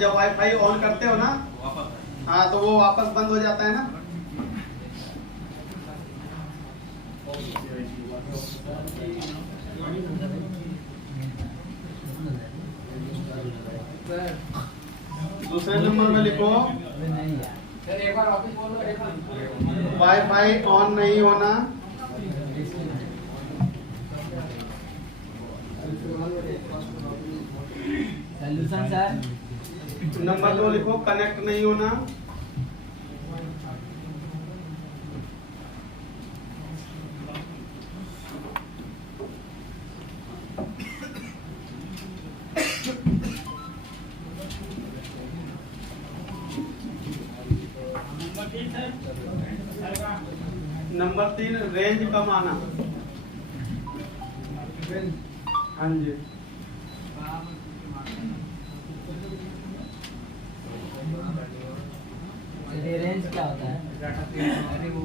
जब wifi on करते हो ना, हाँ, तो वो वापस बंद हो जाता है ना। दूसरे नंबर में लिखो वाईफाई ऑन नहीं होना। Solution sir. नंबर 2 लिखो कनेक्ट नहीं होना। नंबर 3 रेंज कम आना। हाँ जी, रेंज क्या होता है?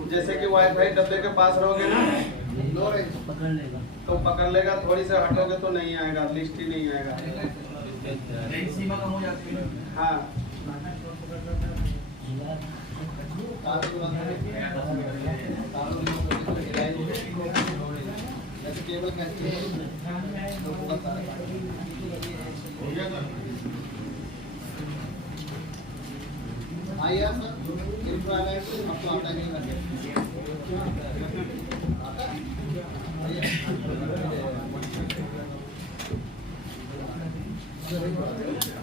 जैसे कि वाईफाई डब्बे के पास रहोगे ना, पकड़ लेगा तो पकड़ लेगा, थोड़ी से हटोगे तो नहीं आएगा, लिस्ट ही नहीं आएगा। सीमा कम हो जाती है। हाँ, आइए सर, आपको आता नहीं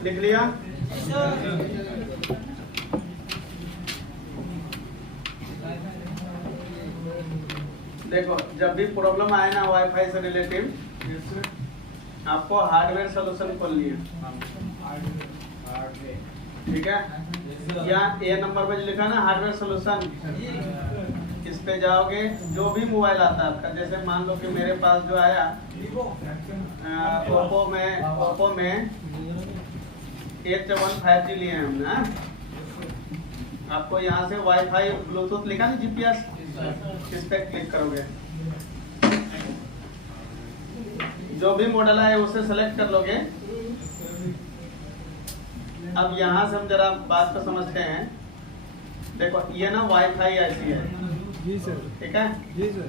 लिख लिया। देखो, जब भी प्रॉब्लम आए ना वाईफाई से रिलेटिव, आपको हार्डवेयर सॉल्यूशन खोलनी है, ठीक है। यहाँ ए नंबर पे जो लिखा ना हार्डवेयर सॉल्यूशन, इस पे जाओगे, जो भी मोबाइल आता है आपका, जैसे मान लो कि मेरे पास जो आया ओप्पो में 871 5G लिए हैं हमने, आपको यहाँ से वाईफाई ब्लूटूथ लिखा ना GPS, इस पे क्लिक करोगे, जो भी मॉडल है उसे सेलेक्ट कर लोगे। अब यहाँ से हम जरा बात को समझते हैं। देखो, ये ना वाईफाई ऐसी है, जी सर, ठीक है। जी सर।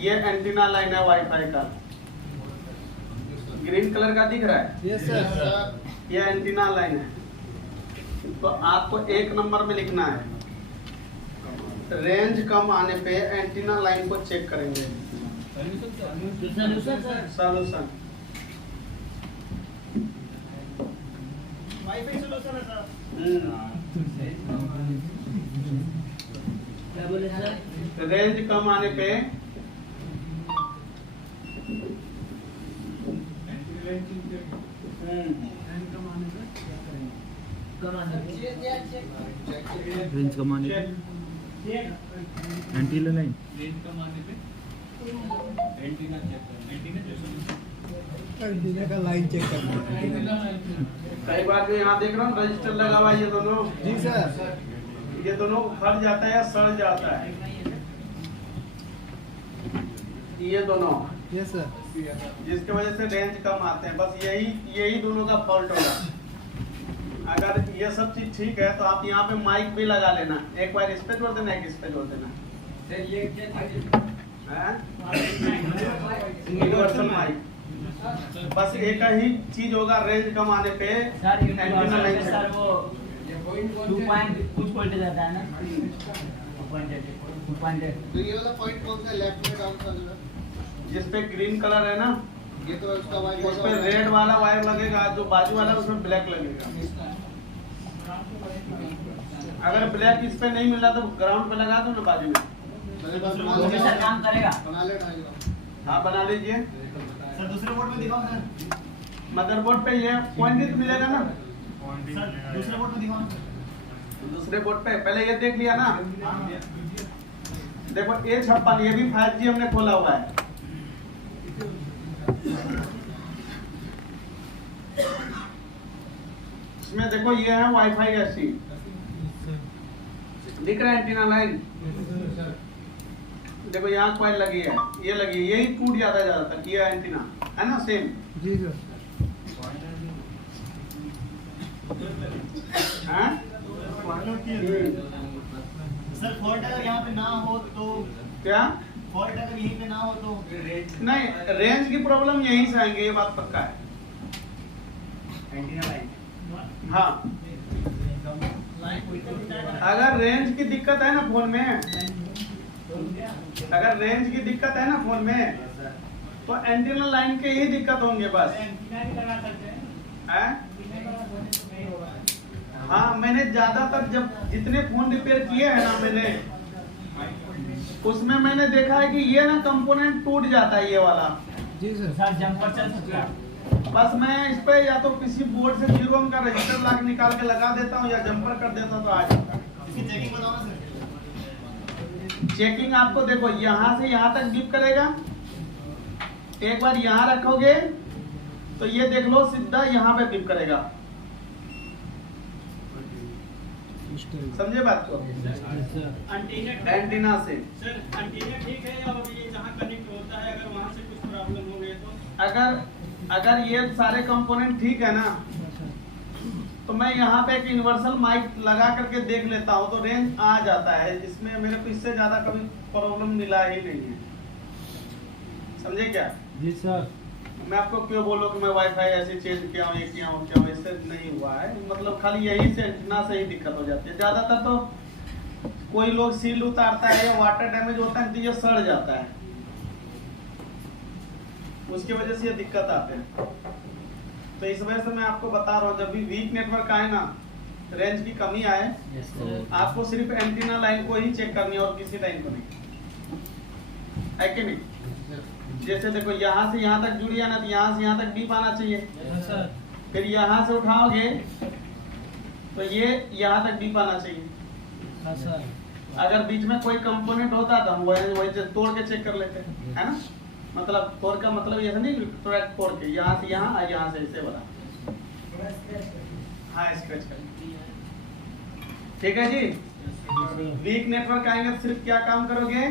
ये एंटीना लाइन है वाईफाई का, ग्रीन कलर का दिख रहा है, यस सर। ये एंटीना लाइन है। तो आपको 1 नंबर में लिखना है, रेंज कम आने पे एंटीना लाइन को चेक करेंगे। सॉल्यूशन वाईफाई सॉल्यूशन है सर। क्या बोले सर? रेंज कम आने पे रेंज कमाने पे एंटीना लाइन, एंटीना का लाइन चेक करना। कई बार मैं यहाँ देख रहा हूँ रजिस्टर लगा हुआ है, ये दोनों, जी सर। ये दोनों फट जाता है या सड़ जाता है, ये दोनों, यस सर। जिसकी वजह से रेंज कम आते हैं। बस यही दोनों का फॉल्ट होगा। अगर ये सब चीज ठीक है तो आप यहाँ पे माइक भी लगा लेना, एक बार इस पे जोड़ देना, एक इस पे जोड़ देना, यूनिवर्सल माइक। बस एक ही चीज होगा, रेंज कम आने पे सर एंटीना लाइन से। सर वो 2 पॉइंट कुछ वोल्टेज आता है ना, 2.8। तो ये वाला पॉइंट कौन सा लेफ्ट में डाउन कर देना, जिस पे ग्रीन कलर है ना, ये तो उसका उस पे रेड वाला वायर लगेगा, जो बाजू वाला उसमें ब्लैक लगेगा। अगर ब्लैक इस पे नहीं मिल रहा तो ग्राउंड पे लगा दो ना बाजू में, वो भी सर काम करेगा। बना लेना। हाँ बना लीजिए। सर दूसरे बोर्ड पे दिखाओ सर। मदरबोर्ड पे ये पॉइंट ही तो मिलेगा ना, सर दूसरे बोर्ड पे दिखाओ। दूसरे बोर्ड पे पहले ये देख लिया ना। देखो A56 ये भी 5G हमने खोला हुआ है। इसमें देखो ये है वाईफाई ऐसी दिख रहा है एंटीना लाइन। देखो यहाँ कॉइल लगी है, ये लगी है, यही टूट जाता है ज्यादातर, ये एंटीना है ना सेम। जी सर। सर फॉल्ट अगर यहाँ पे ना हो तो क्या फॉल्ट अगर यहीं पे ना हो तो नहीं, रेंज की प्रॉब्लम यहीं से आएंगे, ये बात पक्का है। हाँ, अगर रेंज की दिक्कत है ना फोन में, अगर रेंज की दिक्कत है ना फोन में, तो एंटीना लाइन के ही दिक्कत होंगे बस। हैं? हाँ, मैंने ज्यादातर जब जितने फोन रिपेयर किए हैं ना मैंने, उसमें मैंने देखा है कि ये ना कंपोनेंट टूट जाता है, ये वाला। जी सर। सर जंपर चल सकता है। बस मैं इस पे या तो किसी बोर्ड से 0 ओम का रजिस्टर लॉक निकाल के लगा देता हूँ या जंपर कर देता हूँ तो आ जाता है। इसकी चेकिंग बताओ ना सर। चेकिंग आपको देखो यहाँ से यहाँ तक बीप करेगा, एक बार यहाँ रखोगे तो ये देख लो सीधा यहाँ पे बीप करेगा। समझे बात को? एंटीना से सर एंटीना ठीक है, और ये जहाँ कनेक्ट होता है अगर वहाँ से कुछ प्रॉब्लम हो गई तो अगर ये सारे कंपोनेंट ठीक है ना, तो मैं यहाँ पे एक यूनिवर्सल माइक लगा करके देख लेता हूँ तो रेंज आ जाता है। इसमें मेरे को इससे ज्यादा कभी प्रॉब्लम मिला ही नहीं है। समझे क्या? जी सर। मैं आपको क्यों बोलूं कि मैं वाईफाई ऐसे चेंज किया हूँ, ये किया हूँ, क्या हूँ, इससे नहीं हुआ है। मतलब खाली यही से एंटीना से ही दिक्कत हो जाती है। ज्यादातर तो कोई लोग सील उतारता है या वाटर डैमेज होता है तो ये सड़ जाता है, उसकी वजह से ये दिक्कत आते हैं। तो इस वजह से मैं आपको बता रहा हूँ, जब भी वीक नेटवर्क आए ना, रेंज की कमी आए, आपको सिर्फ एंटीना लाइन को ही चेक करनी है और किसी लाइन को नहीं, है कि नहीं? जैसे देखो यहाँ से यहाँ तक जुड़ी है ना, तो यहाँ से यहाँ तक बीप आना चाहिए। फिर यहाँ से उठाओगे तो ये यहाँ तक बीप आना चाहिए। अगर बीच में कोई कंपोनेंट होता तो हम वही तोड़ के चेक कर लेते, है ना? मतलब तोड़ का मतलब ये नहीं थोड़ा तोड़ के यहाँ से यहाँ और यहाँ से ऐसे वाला, हाँ स्क्रैच कर। ठीक है जी। वीक नेटवर्क आएंगे तो सिर्फ क्या काम करोगे?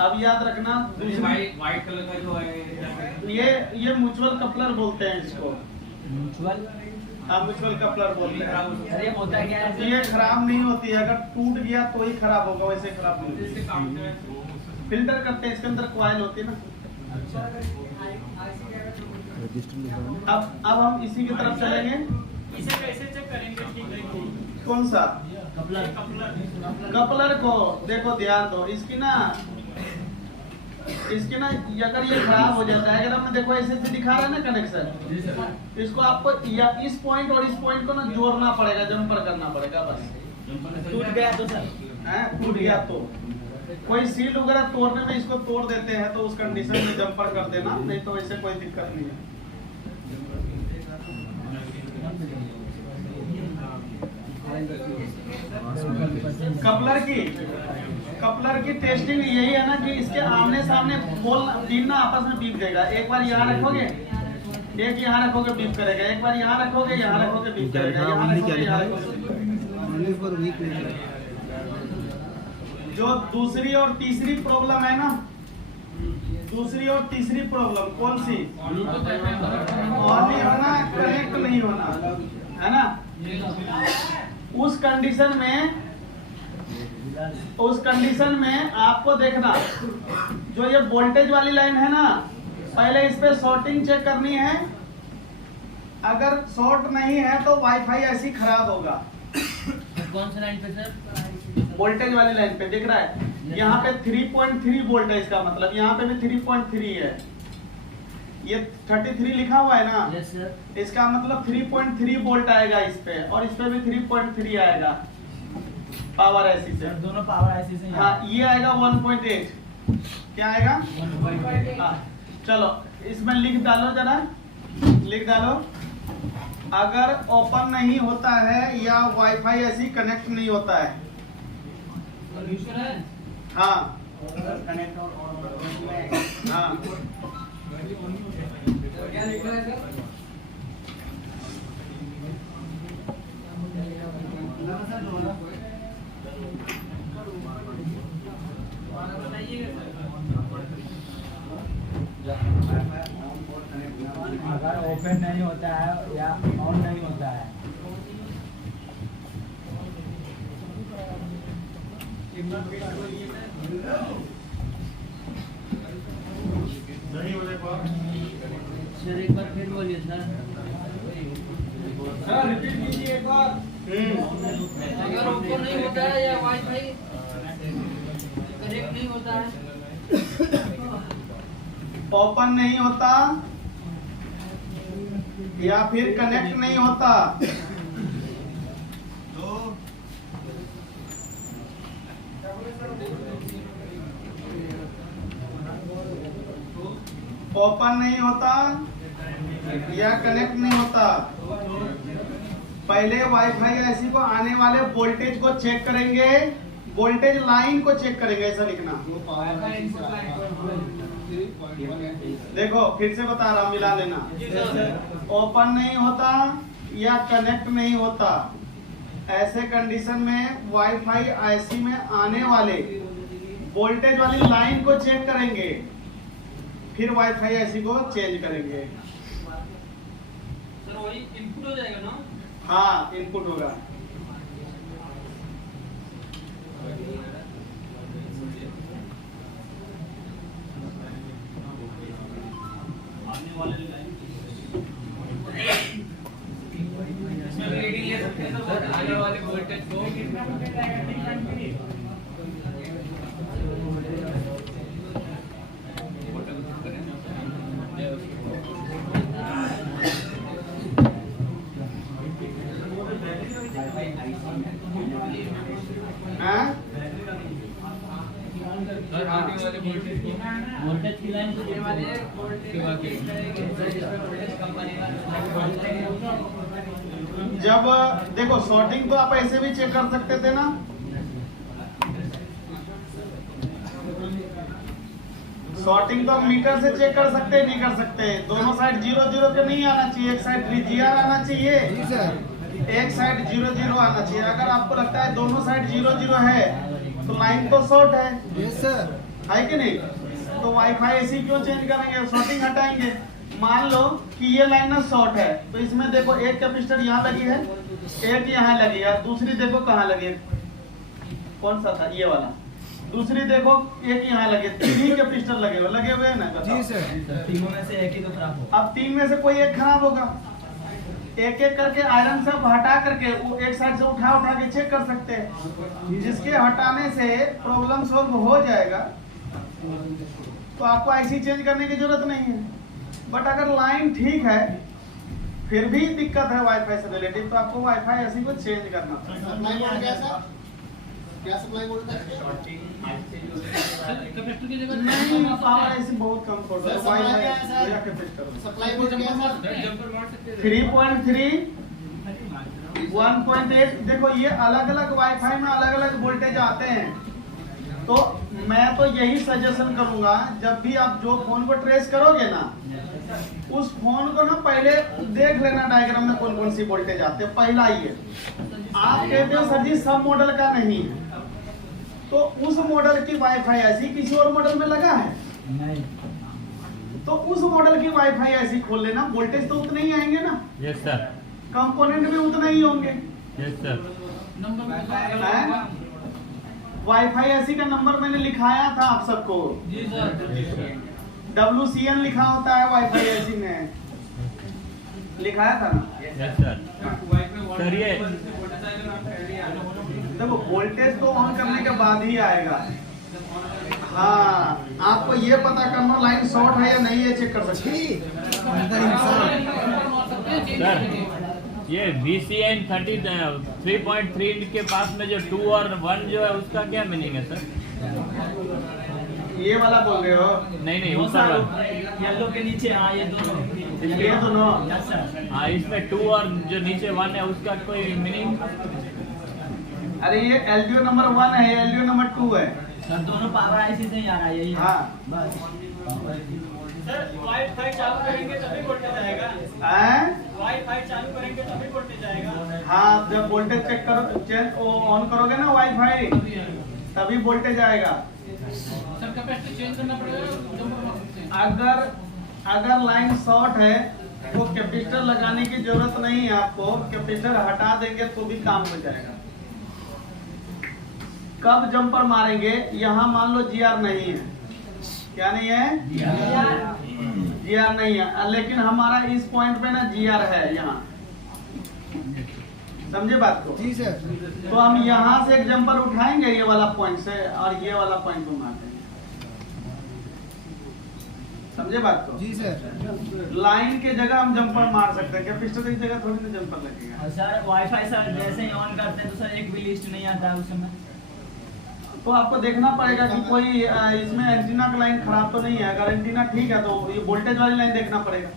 अब याद रखना, व्हाइट कलर का जो है ये म्यूचुअल कपलर बोलते हैं इसको। म्यूचुअल? हाँ, म्यूचुअल कपलर बोलते हैं। अरे होता क्या है? ये खराब नहीं होती है, अगर टूट गया तो ही खराब होगा, वैसे खराब नहीं होती। फिल्टर करते हैं, इसके अंदर कॉइल होती है ना। अब हम इसी की तरफ चलेंगे। इसे कैसे चेक करेंगे ठीक है कि कौन सा? कपलर को देखो, ध्यान दो। इसकी ना अगर ये खराब हो जाता है, अगर हमने देखो ऐसे दिखा रहा है ना कनेक्शन, इसको आपको या इस पॉइंट और इस पॉइंट को ना जोड़ना पड़ेगा, जंपर करना पड़ेगा बस। टूट गया तो सर? टूट गया तो कोई सील वगैरह तोड़ने में इसको तोड़ देते हैं तो उस कंडीशन में जंपर कर देना, नहीं तो ऐसे कोई दिक्कत नहीं है। कपलर की टेस्टिंग यही है ना कि इसके आमने सामने बोल बीप ना आपस में बीप देगा। एक बार यहाँ रखोगे, एक यहाँ रखोगे बीप करेगा, एक बार यहाँ रखोगे, यहाँ रखोगे बीप करेगा, यहाँ रखोगे, यहाँ रखोगे। जो दूसरी और तीसरी प्रॉब्लम है ना, दूसरी और तीसरी प्रॉब्लम कौन सी? ऑन नहीं होना, कनेक्ट नहीं होना, है ना? उस कंडीशन में आपको देखना, जो ये वोल्टेज वाली लाइन है ना, पहले इस पे शॉर्टिंग चेक करनी है। अगर शॉर्ट नहीं है तो वाईफाई ऐसी खराब होगा। कौन सी लाइन पे सर? वोल्टेज वाली लाइन पे दिख रहा है, यहाँ पे 3.3 वोल्ट है, इसका मतलब यहाँ पे भी 3.3 है। ये 33 लिखा हुआ है ना, यस सर। इसका मतलब 3.3 वोल्ट आएगा इस पे, और इस पे भी 3.3 आएगा पावर ऐसी से। दोनों पावर ऐसी से। हाँ, ये आएगा 1.8। क्या आएगा? 1.8। हाँ, चलो इसमें लिख डालो, जरा लिख डालो। अगर ओपन नहीं होता है या वाईफाई ऐसी कनेक्ट नहीं होता है, हाँ हाँ, क्या लिख रहा है सर? अगर ओपन नहीं होता है या ऑन नहीं होता है सर एक बार फिर बोलिए सर। सर रिपीट कीजिए एक बार। अगर ऊपर नहीं होता है या वाईफाई कनेक्ट नहीं होता है, ओपन नहीं होता या फिर कनेक्ट नहीं होता, ओपन नहीं होता या कनेक्ट नहीं होता, पहले वाईफाई ऐसी को आने वाले वोल्टेज को चेक करेंगे, वोल्टेज लाइन को चेक करेंगे, ऐसा लिखना। जो पावर है, इसे देखो फिर से बता रहा हूं, मिला लेना। ओपन नहीं होता या कनेक्ट नहीं होता, ऐसे कंडीशन में वाईफाई आईसी में आने वाले वोल्टेज वाली लाइन को चेक करेंगे, फिर वाईफाई आईसी को चेंज करेंगे। सर वही इनपुट हो जाएगा ना? हाँ इनपुट होगा। इसमें रीडिंग ले सकते हैं सर आने वाले वोल्टेज को। वोल्टेज की लाइन को देने वाले जब देखो शॉर्टिंग तो आप ऐसे भी चेक कर सकते थे ना, शॉर्टिंग तो आप मीटर से चेक कर सकते नहीं कर सकते, दोनों साइड 0 के नहीं आना चाहिए, एक साइड VGR आना चाहिए, एक साइड 0 आना चाहिए। अगर आपको लगता है दोनों साइड 0 है तो लाइन तो शॉर्ट है, यस सर, है कि नहीं? तो वाईफाई ऐसी क्यों चेंज करेंगे, शॉर्टिंग हटाएंगे। मान लो कि ये लाइन ना शॉर्ट है, तो इसमें देखो एक कैपेसिटर यहाँ लगी है, एक यहाँ लगी है, दूसरी देखो कहाँ लगी है, कौन सा था, ये वाला। दूसरी देखो एक यहाँ लगे, 3 कैपेसिटर लगे हुए हैं ना। जी सर। तीनों में से एक ही तो खराब हो। अब 3 में से कोई एक खराब होगा, एक एक करके आयरन से हटा करके वो एक साइड से उठा के चेक कर सकते हैं, जिसके हटाने से प्रॉब्लम सॉल्व हो जाएगा, तो आपको आईसी चेंज करने की जरूरत नहीं है। बट अगर लाइन ठीक है फिर भी दिक्कत है वाईफाई से रिलेटेड, तो आपको वाईफाई ऐसी को चेंज करना पड़ेगा। सप्लाई बोर्ड कैसा, क्या सप्लाई बोर्ड है? नहीं पावर ऐसी बहुत कम फोड़ सर, सप्लाई क्या है सर? कैपेसिटर सप्लाई बोर्ड कैसा? 3.3 1.8। देखो ये अलग अलग वाईफाई में अलग अलग वोल्टेज आते हैं, तो मैं तो यही सजेशन करूंगा, जब भी आप जो फोन को ट्रेस करोगे ना, उस फोन को ना पहले देख लेना डायग्राम में कौन कौन सी वोल्टेज आते हैं। पहला ये आप कहते हो सर जी सब मॉडल का नहीं है, तो उस मॉडल की वाईफाई ऐसी किसी और मॉडल में लगा है नहीं, तो उस मॉडल की वाईफाई ऐसी खोल लेना, वोल्टेज तो उतने ही आएंगे ना, यस सर, कंपोनेंट भी उतने ही होंगे। Yes sir. वाईफाई ऐसी का नंबर मैंने लिखाया था आप सबको, जी सर। WCN लिखा होता है वाईफाई ऐसी में, लिखाया था ना। Yes sir. सर ये देखो वोल्टेज तो ऑन करने के बाद ही आएगा। हाँ आपको ये पता करना लाइन शॉर्ट है या नहीं है, चेक कर सकते हैं। सर ये VCN 3.3 के पास में जो 2 और 1 जो है उसका क्या मीनिंग है सर? ये वाला बोल रहे हो? नहीं ऊपर वाला। येलो के नीचे हाँ ये दोनों। ये दोनों। Yes sir. हाँ इसमें 2 और जो नीचे 1 है उसका कोई मीनिंग? अरे ये LDO नंबर 1 है, ये LDO नंबर 2 है। सर दोनों पावर आईसी से ही आ रहा है यही। हाँ बस। सर वाईफाई चालू करेंगे तभी वोल्टेज आएगा, वाईफाई चालू करेंगे तभी वोल्टेज आएगा। हाँ जब वोल्टेज चेक करो, चेक ऑन करोगे ना वाईफाई, तभी वोल्टेज आएगा। सर कैपेसिटी चेंज करना पड़ेगा। अगर लाइन शॉर्ट है तो कैपेसिटर लगाने की जरूरत नहीं है आपको, कैपेसिटर हटा देंगे तो भी काम हो जाएगा। कब जंपर मारेंगे, यहाँ मान लो GR नहीं है, क्या नहीं है, GR नहीं है, लेकिन हमारा इस पॉइंट पे ना GR है यहाँ, समझे बात को। जी सर। तो हम यहाँ से एक जंपर उठाएंगे ये वाला पॉइंट से और ये वाला पॉइंट को मार देंगे, समझे बात को। जी सर। लाइन के जगह हम जंपर मार सकते हैं, कैपेसिटर की जगह थोड़ी ना जंपर लगेगा। सर वाईफाई सर जैसे ही ऑन करते हैं तो सर एक भी लिस्ट नहीं आता है उस समय। तो आपको देखना पड़ेगा कि कोई इसमें एंटीना का लाइन खराब तो नहीं है। अगर एंटीना ठीक है तो ये वोल्टेज वाली लाइन देखना पड़ेगा।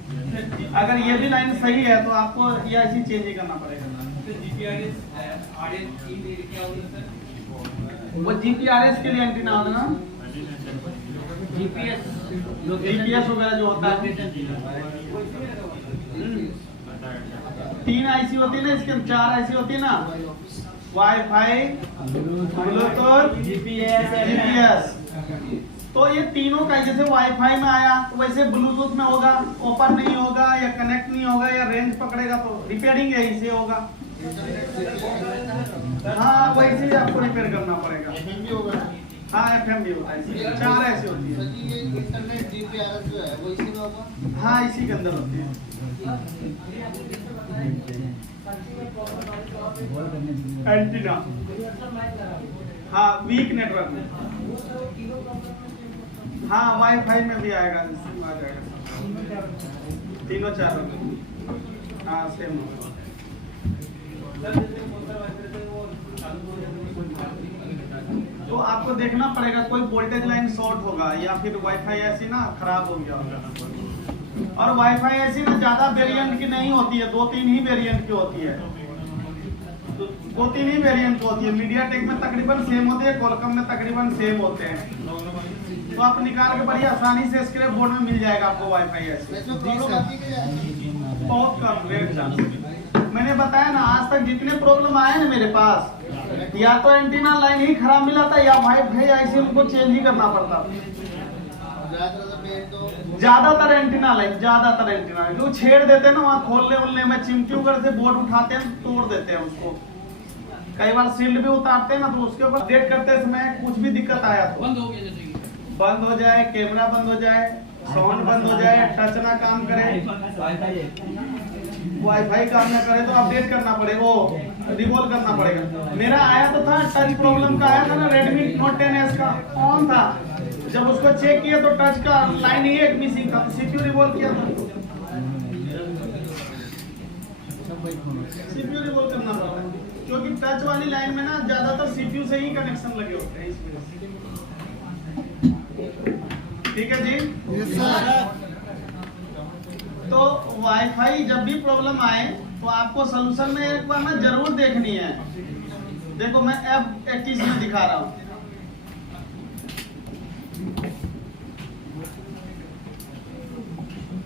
अगर ये भी लाइन सही है तो आपको ये ऐसी चेंज ही करना पड़ेगा। वो GPRS के लिए एंटीना होता है ना, GPS वगैरह जो होता है। 3 IC होती है ना, इसके 4 IC होती है ना, वाईफाई, ब्लूटूथ, GPS। तो ये तीनों का जैसे वाईफाई में आया वैसे ब्लूटूथ में होगा, ओपन नहीं होगा या कनेक्ट नहीं होगा या रेंज पकड़ेगा तो रिपेयरिंग यहीं से होगा। हाँ वैसे ही आपको रिपेयर करना पड़ेगा। FM भी होगा। हाँ FM भी होता है, 4 ऐसे होती है। सर जी ये इंटरनेट GPRS जो है वो इसी में होगा। हाँ इसी के अंदर होती है। एंटीना, हाँ वीक नेटवर्क में, हाँ वाईफाई में भी आएगा, इसमें आ जाएगा, तीनों चारों में, हाँ सेम होगा। तो आपको देखना पड़ेगा कोई वोल्टेज लाइन शॉर्ट होगा या फिर वाईफाई ऐसी ना खराब हो गया होगा। और वाईफाई ऐसी ना ज्यादा वेरिएंट की नहीं होती है, 2-3 ही वेरिएंट की होती है, 2-3 ही वेरिएंट की होती है। मीडियाटेक में तकरीबन सेम होती है, कॉलकॉम में तकरीबन सेम होते हैं। तो आप निकाल के बड़ी आसानी से स्क्रैप बोर्ड में मिल जाएगा आपको वाईफाई ऐसे। इसमें प्रॉब्लम आती है बहुत कम रेट चांस। मैंने बताया ना आज तक जितने प्रॉब्लम आए ना मेरे पास, या तो एंटीना लाइन ही खराब मिला था या वाईफाई ऐसे उनको चेंज ही करना पड़ता। ज्यादातर एंटीना लाइन, ज्यादातर एंटीना जो छेड़ देते हैं ना वहाँ खोलने उलने में, चिमटी वगैरह से बोर्ड उठाते हैं तोड़ देते हैं उसको। कई बार सील्ड भी उतारते हैं ना तो उसके ऊपर अपडेट करते समय कुछ भी दिक्कत आया तो बंद हो जाए, कैमरा बंद हो जाए, साउंड बंद हो जाए, टच ना काम करे, वाईफाई काम ना करे तो अपडेट करना पड़ेगा, वो रिवॉल्व करना पड़ेगा। मेरा आया तो था टच प्रॉब्लम का आया था ना, Redmi Note 10s का ऑन था, जब उसको चेक किया तो टच का लाइन ही एक मिसिंग था, तो CPU रिवॉल्व किया था, CPU रिवॉल्व करना पड़ता है क्योंकि टच वाली लाइन में ना ज्यादातर CPU से ही कनेक्शन लगे होते हैं इस वजह से। ठीक है जी। Yes sir. तो वाईफाई जब भी प्रॉब्लम आए तो आपको सलूशन में एक बार ना जरूर देखनी है। देखो मैं अब एक चीज में दिखा रहा हूँ,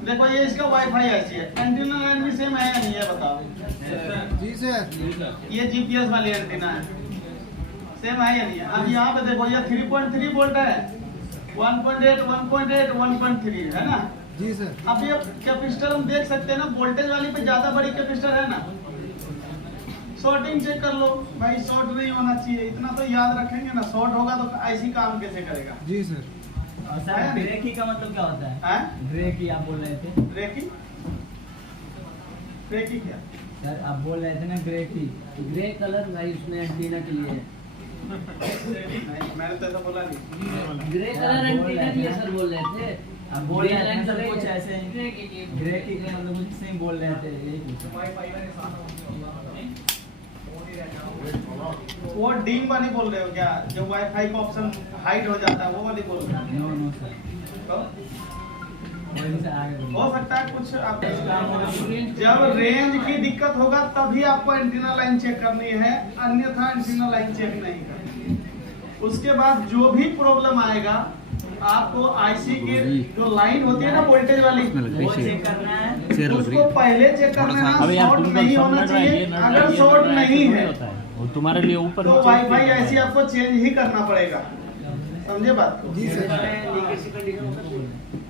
देखो ये इसका वाईफाई ऐसी है, एंटीना लाइन भी सेम है या नहीं है बताओ। जी सर। ये जीपीएस वाली एंटीना है, सेम है या नहीं है। अब यहाँ पे देखो ये 3.3 वोल्ट है, 1.8, 1.8, 1.3 है ना। जी सर। अब ये कैपेसिटर हम देख सकते हैं ना, वोल्टेज वाली पे ज्यादा बड़ी कैपेसिटर है ना, शॉर्टिंग चेक कर लो भाई, शॉर्ट नहीं होना चाहिए, इतना तो याद रखेंगे ना। शॉर्ट होगा तो ऐसी काम कैसे करेगा। जी सर। सर ब्रेकी का मतलब क्या होता है? हैं? ब्रेकी आप बोल रहे थे। ब्रेकी, ब्रेकी क्या? सर आप बोल रहे थे ना ब्रेकी, ग्रे कलर भाई उसमें एंटीना के लिए है। नहीं मैंने तो ऐसा बोला नहीं। ग्रे कलर एंटीना के लिए सर बोल रहे थे। आप बोल रहे हैं सर कुछ ऐसे ब्रेकी का मतलब कुछ सेम बोल रहे थे, यही पूछा। वो डीम वाली बोल रहे हो क्या, जो वाईफाई का ऑप्शन हाइड हो जाता है वो वाली बोल रहे हो? नो नो सर, तो आगे हो सकता है कुछ आप जब रेंज की दिक्कत होगा तभी आपको एंटीना लाइन चेक करनी है, अन्यथा एंटीना लाइन चेक नहीं करनी। उसके बाद जो भी प्रॉब्लम आएगा आपको आईसी की जो लाइन होती है ना वोल्टेज वाली, वो चेक करना है, उसको पहले चेक करना है। शॉर्ट नहीं होना चाहिए, अगर शॉर्ट नहीं है वो तुम्हारे लिए ऊपर तो वाईफाई ऐसी आपको चेंज ही करना पड़ेगा, समझे बात को। जी सर।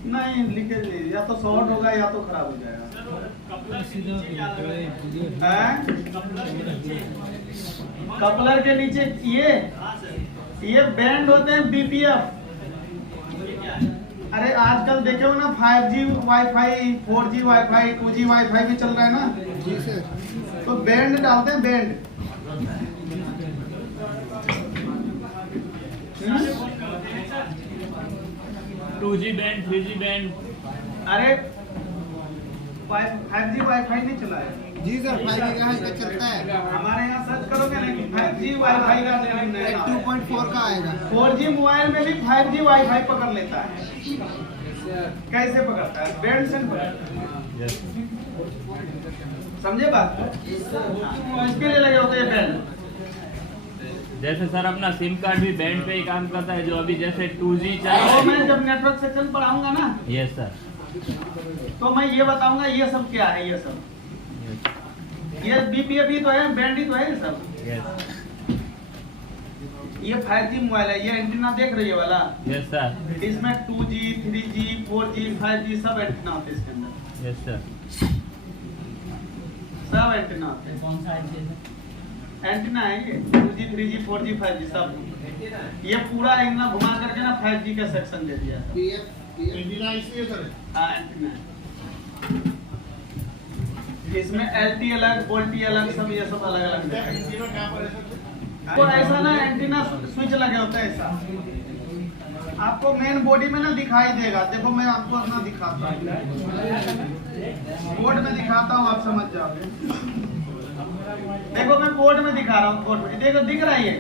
नहीं लीकेज नहीं, या तो शॉर्ट होगा या तो खराब हो जाएगा। कपलर के नीचे ये ये बैंड होते हैं बीपीएफ। अरे आजकल देखो ना 5G wifi, 4G wifi, 2G wifi भी चल रहा है ना जी सर। तो बैंड डालते हैं band. 2G band, 3G band. अरे 5G वाईफाई नहीं चला है जी सर, 5G का है, चलता है। हमारे यहाँ सर्च करोगे ना कि 5G वाईफाई का लेकिन 2.4 का आएगा। 4G मोबाइल में भी 5G वाईफाई पकड़ लेता है। कैसे पकड़ता है? बैंड से पकड़ता है। Yes. समझे बात? इसके लिए लगे होते हैं बैंड। जैसे सर अपना सिम कार्ड भी बैंड पे ही काम करता है, जो अभी जैसे 2G चल वो रहा मैं है। जब नेटवर्क सेक्शन पढ़ाऊंगा ना यस सर। तो मैं ये बताऊंगा ये सब क्या है। ये सब ये बीपीएफ ही तो है, बैंड ही तो है ये सब। यस ये 5G मोबाइल है। ये एंटीना देख रही है वाला, यस सर। इसमें 2G, 3G, 4G, 5G सब एंटीना होते हैं इसके अंदर। Yes sir. सब एंटीना होते हैं। कौन सा एंटीना है ये 2G, 3G, 4G, 5G सब। ये पूरा एंटीना घुमा करके ना 5G का सेक्शन दे दिया है। एंटीना इसलिए सर हाँ एंटीना है। इसमें LT अलग, वोल्टी अलग, सब ये सब अलग अलग है। तो ऐसा ना एंटीना स्विच लगे होते हैं ऐसा। आपको मेन बॉडी में ना दिखाई देगा। देखो मैं आपको अपना दिखाता हूँ, बोर्ड में दिखाता हूँ, आप समझ जाओगे। देखो मैं बोर्ड में दिखा रहा हूँ, बोर्ड में देखो दिख रहा है ये।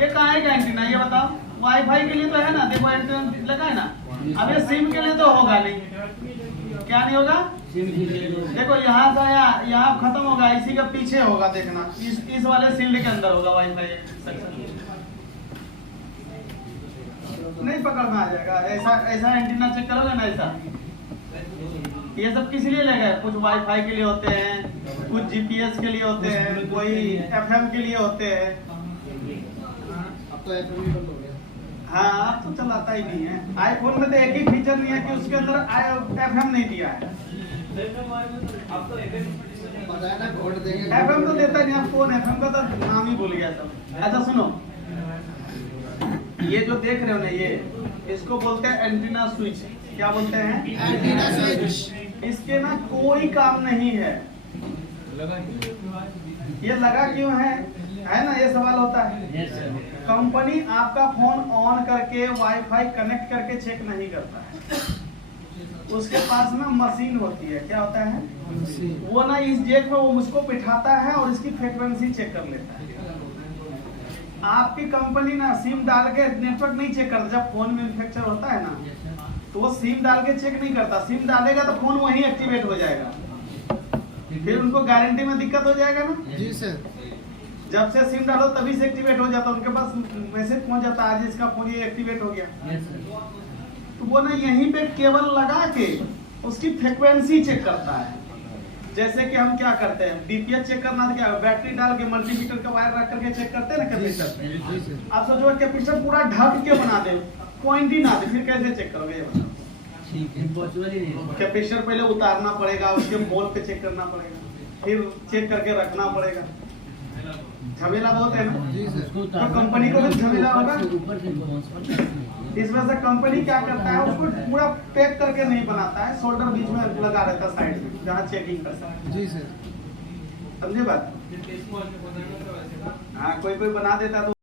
ये कहाँ है का एंटीना ये बताओ? वाईफाई के लिए तो है ना, देखो एंटीना लगा है ना। अब ये सिम के लिए तो होगा नहीं। क्या नहीं होगा? देखो यहाँ से यहाँ खत्म होगा, इसी का पीछे होगा। देखना इस वाले शील्ड के अंदर होगा वाईफाई सेक्शन। नहीं पकड़ना आ जाएगा। ऐसा एंटीना चेक करोगे ना ऐसा। ये सब किस लिए लगा है? कुछ वाईफाई के लिए होते हैं, कुछ जीपीएस के लिए होते हैं, कोई एफएम के लिए होते हैं। अब तो एफएम ही बंद हो गया। हाँ अब तो चलाता ही नहीं है। आईफोन में तो एक ही फीचर नहीं है कि उसके अंदर एफएम नहीं दिया है। पता है ना वोट देंगे। एफएम तो देता नहीं। आप फोन एफएम का तो नाम ही भूल गया सब। ऐसा सुनो, ये जो देख रहे हो ना ये, इसको बोलते हैं एंटीना स्विच। क्या बोलते हैं? Antenna switch. इसके ना कोई काम नहीं है। ये लगा क्यों है ना? ये सवाल होता है। कंपनी आपका फोन ऑन करके वाईफाई कनेक्ट करके चेक नहीं करता है। उसके पास ना मशीन होती है। क्या होता है? वो ना इस जेक में वो उसको बिठाता है और इसकी फ्रीक्वेंसी चेक कर लेता है। आपकी कंपनी ना सिम डाल के नेटवर्क नहीं चेक करता। जब फोन मैन्युफैक्चर होता है ना तो वो सिम डाल के चेक नहीं करता। सिम डालेगा तो फोन वहीं एक्टिवेट हो जाएगा। फिर उनको गारंटी में दिक्कत हो जाएगा ना। जी सर। जब से सिम डालो तभी से एक्टिवेट हो जाता है। उनके पास मैसेज पहुंच जाता है आज इसका फोन ये एक्टिवेट हो गया। तो वो ना यहीं पे केबल लगा के उसकी फ्रीक्वेंसी चेक करता है। जैसे कि हम क्या करते हैं, बीपीएस चेक करना तो क्या बैटरी डाल के मल्टीमीटर का वायर रख करके चेक करते हैं ना कैपेसिटर। आप सोचो कैपेसिटर पूरा ढक के बना दे, पॉइंट ही ना दे, फिर कैसे चेक करोगे ये बताओ? कैपेसिटर पहले उतारना पड़ेगा, उसके मोल पे चेक करना पड़ेगा, फिर चेक करके रखना पड़ेगा। झमेला बहुत है ना। जी सर। तो कंपनी को भी झमेला होगा। इस वजह से कंपनी क्या करता है, उसको पूरा पैक करके नहीं बनाता है, शोल्डर बीच में लगा रहता है साइड में, जहाँ चेकिंग कर सकता है। जी सर। समझे बात? हाँ कोई बना देता तो